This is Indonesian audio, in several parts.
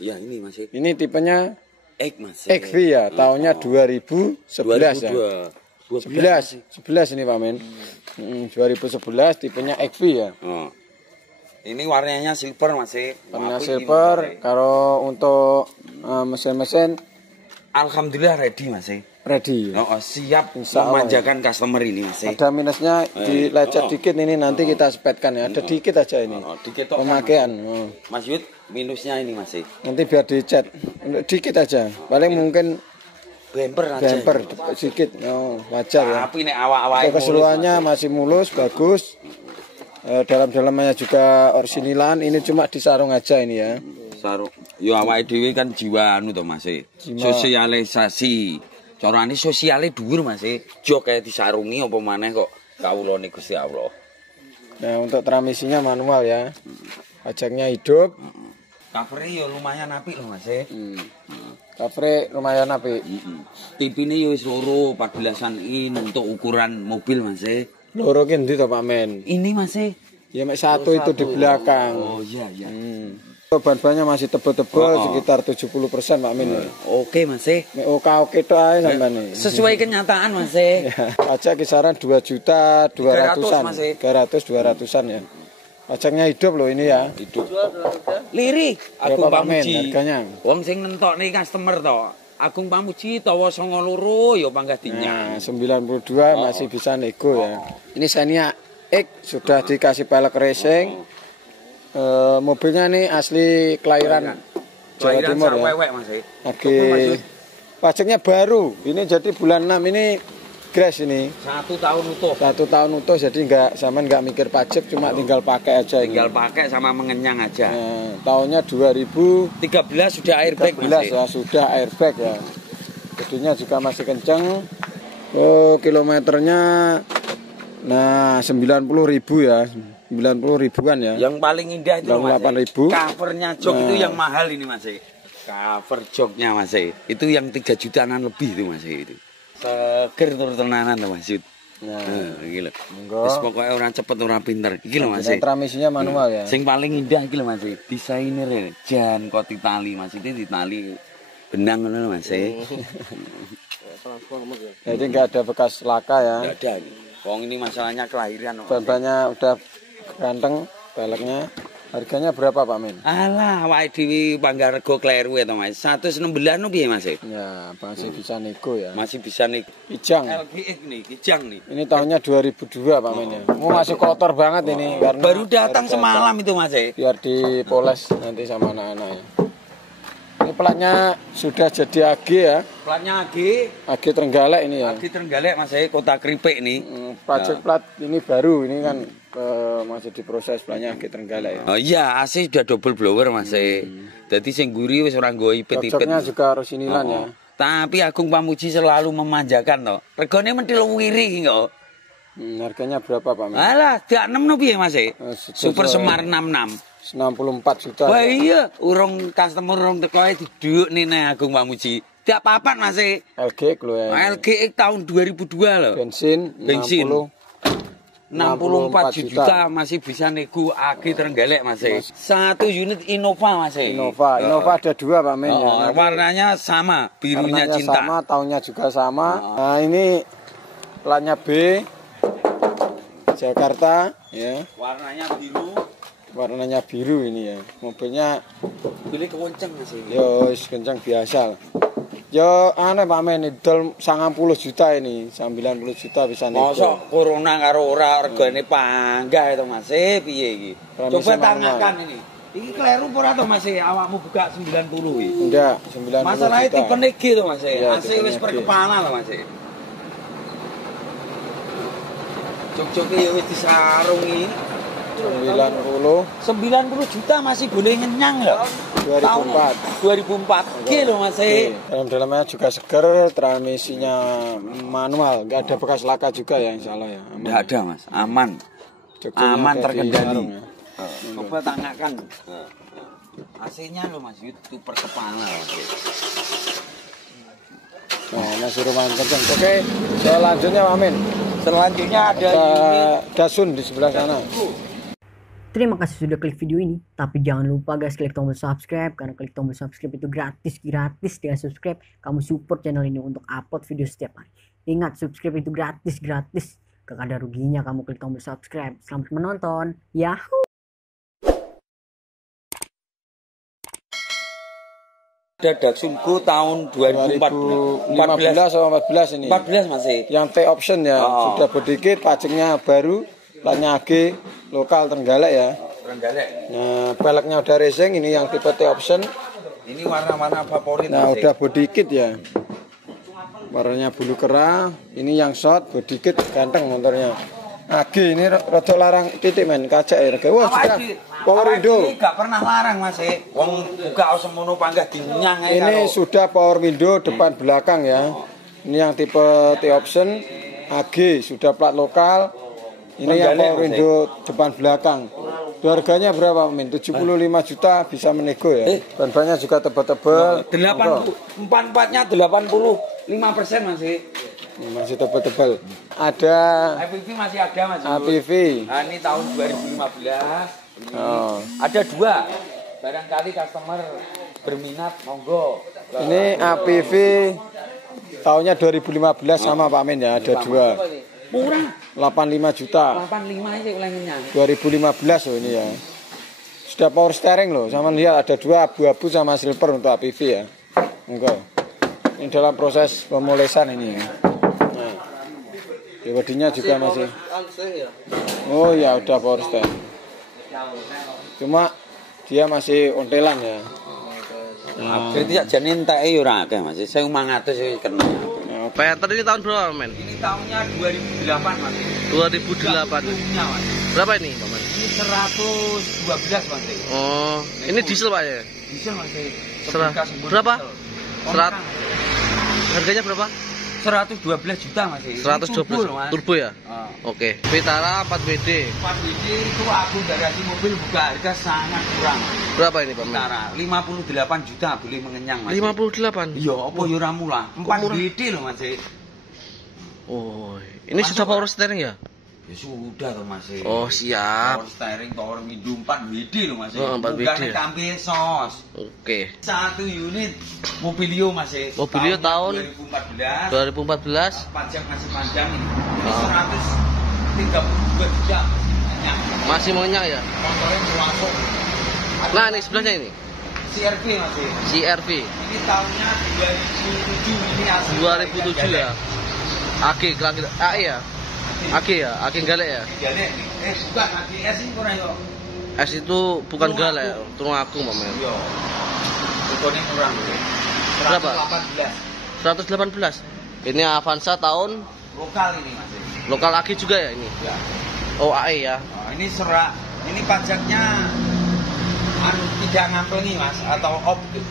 Iya ini masih. Ini tipenya X Mas. XV ya, tahunnya 2011 ya. 11 ini Pak Men. 2011 tipenya XV ya. Oh. Ini warnanya silver masih. Warna silver. Kalau untuk mesin-mesin, alhamdulillah ready masih. Ready. Oh, siap memanjakan customer ini masih. Ada minusnya dilecet dikit ini nanti kita spetkan ya. Ada dikit aja ini. Dikit pemakaian. Mas Yud, minusnya ini masih. Nanti biar dicat. Dikit aja. Paling mungkin bumper aja. Bumper sedikit. Wajar ya. Tapi nek awak-awak keseluruhannya masih mulus, bagus. Dalam-dalamnya juga orsinilan. Ini cuma disarung aja ini ya. Sarung. Yo awake dhewe kan jiwa anu to Mas. Sosialisasi. Carane sosiale dhuwur Mas. Jo kayak disarungi apa maneh kok kawulane Gusti Allah. Nah, untuk transmisinya manual ya. Pajaknya hidup. Cover yo lumayan apik lho Mas. Cover lumayan apik. Tipine yo wis loro 14-an in untuk ukuran mobil Mas. Loro ki ndi to Pak Men? Ini Mas. Ya mek satu itu di belakang. Oh iya iya. Ban-bannya masih tebel-tebel sekitar 70% Pak Min. Oke Mas. Mek oke tok ae sampean. Sesuai kenyataan Mas. Pajak kisaran 2.200.000-an. 200-200-an ya. Pajaknya hidup loh ini ya. Hidup. Liri, Agung Pamuji. Harganya. Wong sing nentokne customer to. Agung Pamuji tawa 92 ya panggah dinyang. Nah, 92 masih bisa nego ya. Ini Xenia X sudah dikasih pelek racing. Mobilnya nih asli kelahiran Jawa Timur ya. Oke. Pajaknya baru. Ini jadi bulan 6 ini grass ini. 1 tahun utuh. 1 tahun utuh jadi enggak mikir pajak cuma tinggal pakai aja. Tinggal pakai sama mengenyang aja. Tahunnya 2013 sudah airbag Mas. Ya, sudah airbag ya. Jadinya juga masih kenceng. Kilometernya nah 90.000 ya. 90 ribuan ya. Yang paling indah itu Mas. 8.000. Covernya jok itu yang mahal ini Mas. Cover joknya Mas. Itu yang 3 jutaan lebih itu Mas itu. Seger tur tenanan to Mas. Nah, iki lho. Wis pokoke ora cepet ora pinter. Iki lho Mas. Transmisinya manual ya. Sing paling indah iki lho Mas. Desainer Jan kok ditali Mas. Itu ditali benang ngono Mas. Jadi enggak ada bekas laka ya. Enggak ada. Wong ini masalahnya kelahiran. Ban-bannya udah ganteng, peleknya. Harganya berapa Pak Men? Alah, awake dhewe panggar rego kleru ya to Mas. 116 no piye Mas? Ya, masih bisa nego ya. Masih bisa nego. Kijang. LGX nih, kijang nih. Ini tahunnya 2002 Pak Men ya. Masih kotor banget ini karena baru datang semalam itu Mas. Biar dipoles nanti sama anak-anaknya. Ini platnya sudah jadi AG ya. Platnya AG. AG Trenggalek ini ya. AG Trenggalek Mas, Kota Kripik nih. Pajak plat ini baru, ini kan masih diproses platnya AG Trenggalek ya. Oh iya, AC sudah double blower Mas. Jadi sing guri wis ora nggo ipit-ipit. Cocoknya juga rosinilan ya. Tapi Agung Pamuji selalu memanjakan to. Regane mentil wiri kok. Harganya berapa Pak Men? Alah, dak 6 no piye Mas? Super Semar 66. 64 juta. Wah iya, urung customer urung teko diduk nih Agung Pamuji. Dak papat Mas. LGX lho ya. LGX tahun 2002 loh. Bensin 64 juta masih bisa nego AG Trenggalek Mas. 1 unit Innova Mas. Innova ada 2 Pak Men ya. Warnanya sama, birunya warnanya cinta. Sama, tahunnya juga sama. Nah, ini platnya B Jakarta ya. Warnanya biru ini ya. Mobilnya pilih kenceng Mas. Yo kenceng biasa. Yo aneh Pak Men idol 90 juta ini, 90 juta bisa nego. Mosok corona karo ora regane panggah to Mas. Piye iki? Coba tanyakan ini. Iki kleru ora to Mas? Awakmu buka 90 iki. Enggak, 90 masalahnya juta. tipe nege to Mas. Ya, AC wis per kepala to Mas. Jok-joke ya wis disarungi. 90 juta masih boleh ngenyang loh. 2004 kilo Mas. Dalam-dalamnya juga seger, transmisinya manual, enggak ada bekas laka juga ya insyaallah ya. Enggak ada Mas, aman. Aman terkendali. Ya. Coba tanyakan. AC-nya loh Mas, itu per kepala. Nah, masih rumah kenceng. Oke, selanjutnya Pak Min. Selanjutnya ada Dasun di sebelah sana. Terima kasih sudah klik video ini. Tapi jangan lupa guys, klik tombol subscribe. Karena klik tombol subscribe itu gratis. Dengan subscribe, kamu support channel ini untuk upload video setiap hari. Ingat, subscribe itu gratis. Gak ada ruginya kamu klik tombol subscribe. Selamat menonton. Yahoo! Ada Datsunku tahun 2015 atau 14 ini. 14 masih. Yang T option ya, sudah bodykit, pajaknya baru, platnya AG, lokal Trenggalek ya. Trenggalek. Nah, peleknya udah racing, ini yang tipe T option. Ini warna-warna favorit. Nah, masih. udah bodykit ya. Warnanya bulu kera, ini yang short, bodykit, ganteng motornya. AG ini rada larang titik men, kacak ya. Wah, sudah power window. Ini gak pernah larang Mas. Wong buka semono panggah dinyang ae. Ini sudah power window depan belakang ya. Ini yang tipe T option, AG sudah plat lokal. Ini yang power window depan belakang. Harganya berapa men? 75 juta bisa menego ya. Dan bannya juga tebal-tebal. 84-nya 85% masih. Masih tebal-tebal. Ada APV masih ada Mas. APV. Nah, ini tahun 2015. Ini ada 2. Barangkali customer berminat monggo. Ini APV tahunnya 2015 sama Pak Men ya, ada 2. Murah. 85 juta. 85 aja ulangannya. 2015 loh ini ya. Sudah power steering loh. Sama lihat ada 2 abu-abu sama silver untuk APV ya. Enggak. Ini dalam proses pemolesan ini. Nah. Bodinya juga masih. Oh ya udah power steering. Cuma dia masih ontelan ya. Nah, berarti sakjane enteke yo ora akeh Mas. 1500 wis kena. Panther ini tahun berapa, Men? Ini tahunnya 2008 Mas. 2008. Punya, Mas. Berapa ini, Pak Men? Ini 112 Mas. Oh, ini diesel Pak ya? Diesel Mas. Berapa? Harganya berapa? 112 juta Mas. 112 turbo ya? Oke. Vitara 4WD. 4WD itu aku garasi mobil buka harga sangat kurang. Berapa ini Pak Men? Vitara 58 juta boleh mengenyang Mas. 58. Iya, apa yo ora murah. 4WD loh Mas. Oh, ini sudah power steering ya? Ya sudah toh Mas. Oh, siap. Power steering, power window 4WD loh Mas. Oh, 4WD. Bukan kampe sos. Oke. 1 unit Mobilio Mas. Mobilio tahun 2014. Pajak masih panjang ini. Ini 132 juta. Masih mengenyang ya? Motornya langsung. Nah, ini sebelahnya ini. CRV Mas. CRV. Ini tahunnya 2007 ini asli. 2007 ya. AG AE ya? AG ya? AG Galek ya? Galek. Bukan AG S ini kurang yo. S itu bukan Galek, Tulung Agung Pak Men. Iya. Tukone kurang. Berapa? 118. 118. Ini Avanza tahun Lokal ini Mas. lokal AG juga ya ini? Ya. Oh, AE ya. Oh, ini serak. Ini pajaknya tidak ngamplengi Mas atau op gitu.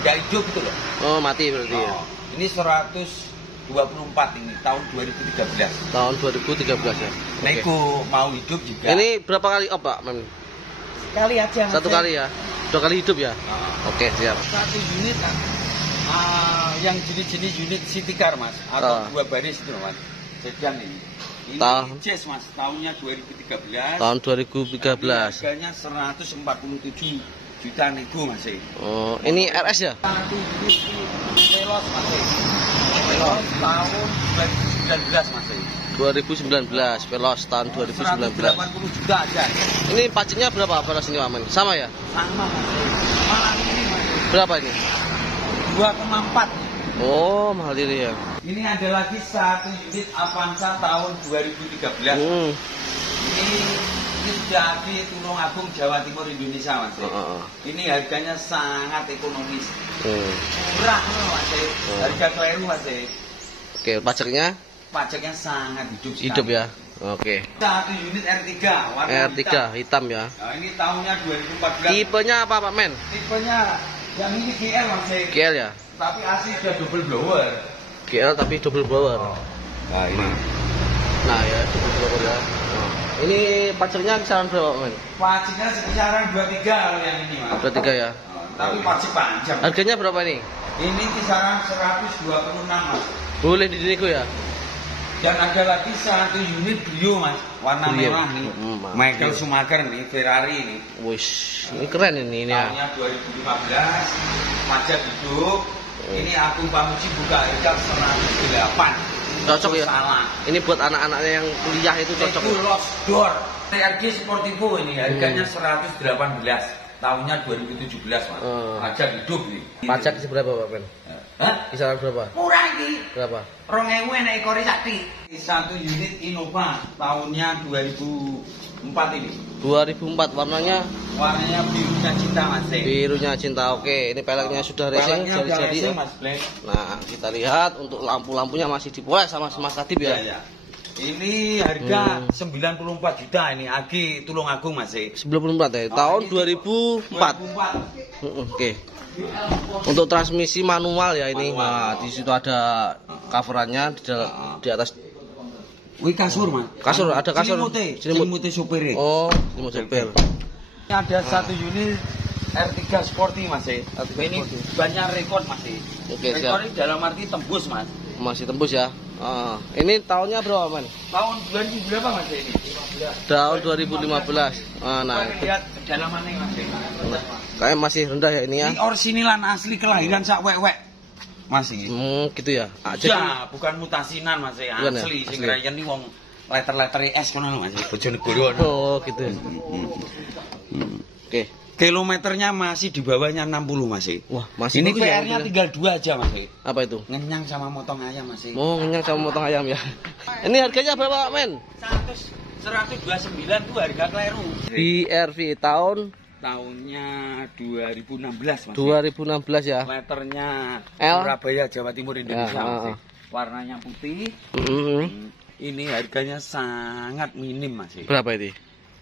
Tidak hidup gitu loh. Oh, mati berarti ya. Ini 124 ini tahun 2013. Tahun 2013 ya. Nego mau hidup juga. Ini berapa kali op Pak Men? Sekali aja Mas. 1 kali ya? 2 kali hidup ya? Oke, siap. 1 unit yang jenis-jenis unit city car Mas atau 2 baris itu Mas. Sedan ini. Ini Jazz Mas, tahunnya 2013. Tahun 2013. Harganya 147 juta nego Mas. Oh, ini RS ya? 1 unit Veloz Mas. Veloz tahun 2019 Mas. 2019, Veloz tahun 2019. 180 juta aja. Ini pajaknya berapa Veloz ini Pak Men? Sama ya? Sama Mas. Malah ini Mas. Berapa ini? 2,4. Oh, mahal ini ya. Ini ada lagi 1 unit Avanza tahun 2013. Ini sudah di Tulung Agung Jawa Timur Indonesia Mas. Ini harganya sangat ekonomis. Murah Mas. Harga kleru Mas. Oke, pajaknya? Pajaknya sangat hidup sekali. Hidup ya. Oke. 1 unit R3 warna hitam ya. Nah, ini tahunnya 2014. Tipenya apa Pak Men? Tipenya yang ini GL Mas. GL ya? Tapi asli sudah double blower. GL tapi double blower. Nah, ini. Nah, ya double blower ya. Ini pajaknya kisaran berapa Pak Men? Pajaknya sekisaran 23 kalau yang ini Mas. 23 ya. Tapi pajak panjang. Harganya berapa ini? Ini kisaran 126 Mas. Boleh dinego ya? Dan ada lagi satu unit Brio Mas, warna merah nih. Michael Schumacher nih, Ferrari nih. Wih, ini keren ini ya. Tahunnya 2015, pajak hidup. Ini aku Pamuji buka harga 108. Cocok ya. Salah. Ini buat anak-anaknya yang kuliah itu cocok. Itu Lost Door. TRG Sportivo ini harganya 118. Tahunnya 2017 Mas. Pajak hidup nih. Pajak seberapa Pak Ben? Hah? Kisaran berapa? Murah ini. Berapa? 2.000 enak ekor sapi. Satu unit Innova tahunnya 2004 ini. 2004 warnanya Birunya cinta Mas. birunya cinta. Oke, ini peleknya sudah racing jadi ya. Mas Bleng. Nah, kita lihat untuk lampu-lampunya masih dipoles sama Mas Kadip ya. Ya. Ini harga 94 juta ini. Agi tulung agung Mas. 94 ya. Tahun 2004. 2004. Oke. Untuk transmisi manual ya ini. Nah, di situ ada coverannya di atas. Wih kasur Mas. Kasur, ada kasur. Selimut supir. Oh, selimut supir. Ini ada satu unit R3 Sporty Mas. Ini banyak rekor Mas. Oke, Rekor siap. ini dalam arti tembus Mas. Masih tembus ya. Ini tahunnya berapa, Man? Tahun 2000 berapa Mas ini? Tahun 2015. Nah, Lihat kedalamannya Mas. kayak masih rendah ya ini ya. Ini orsinilan asli kelahiran sak wek-wek. Mas iki. Gitu ya. Ya, bukan mutasinan Mas, Bukan ya? asli. Sing Asli. rayen iki wong letter-letter S kono Mas, Bojonegoro. Oh, gitu ya. Oke. Kilometernya masih di bawahnya 60 Mas. Wah, masih Ini bagus ya, PR-nya mobilnya. tinggal 2 aja Mas. Apa itu? Ngenyang sama motong ayam Mas. Mau ngenyang sama motong ayam ya. Ini harganya berapa, Men? 129 tuh harga kleru. BRV Tahunnya 2016 Mas. 2016 ya. Letternya L. Surabaya Jawa Timur Indonesia Ya, Mas. Warnanya putih. Ini harganya sangat minim Mas. Berapa itu?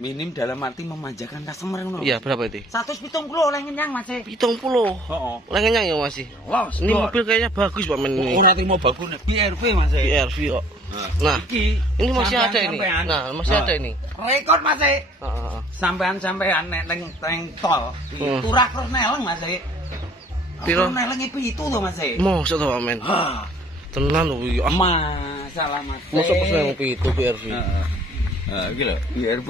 Minim dalam arti memanjakan customer ngono. Iya, berapa itu? 170 oleh ngenyang Mas. 70. Heeh. Lengennya ya masih. Wow, Ini mobil kayaknya bagus Pak Men ini. ora trimo bagus BRV Mas. BRV kok. Nah, ini masih ada ini. sampean. Nah, masih ada ini. Rekor Mas. Heeh. Sampean nek teng tol. Turah terus neleng Mas. Piro? Neleng itu to Mas. Mosok to Pak Men. Hah. Tenan lho iki. Masalah Mas. Mosok pas nang itu BRV. Iki lho, BRV.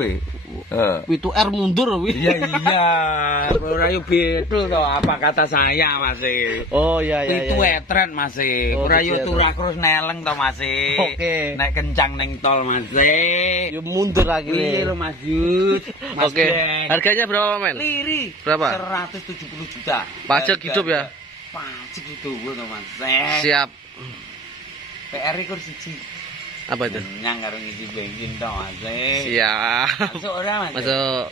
Itu R mundur wi. Iya. Ora yo betul to apa kata saya Mas. Oh iya iya. Itu etren Mas. Oh, Ora itu yo turah terus neleng to Mas. Oke. Nek kencang ning tol Mas. Yo mundur lagi. Iya lho Mas Yud. Mas Oke. Bleng. Harganya berapa Men? Liri. Berapa? 170 juta. Pajak hidup ya? Pajak hidup to Mas. Siap. PR iku siji. Apa itu? Nyang karo ngisi bensin to Mas. Siap. Masuk ora Mas? Masuk.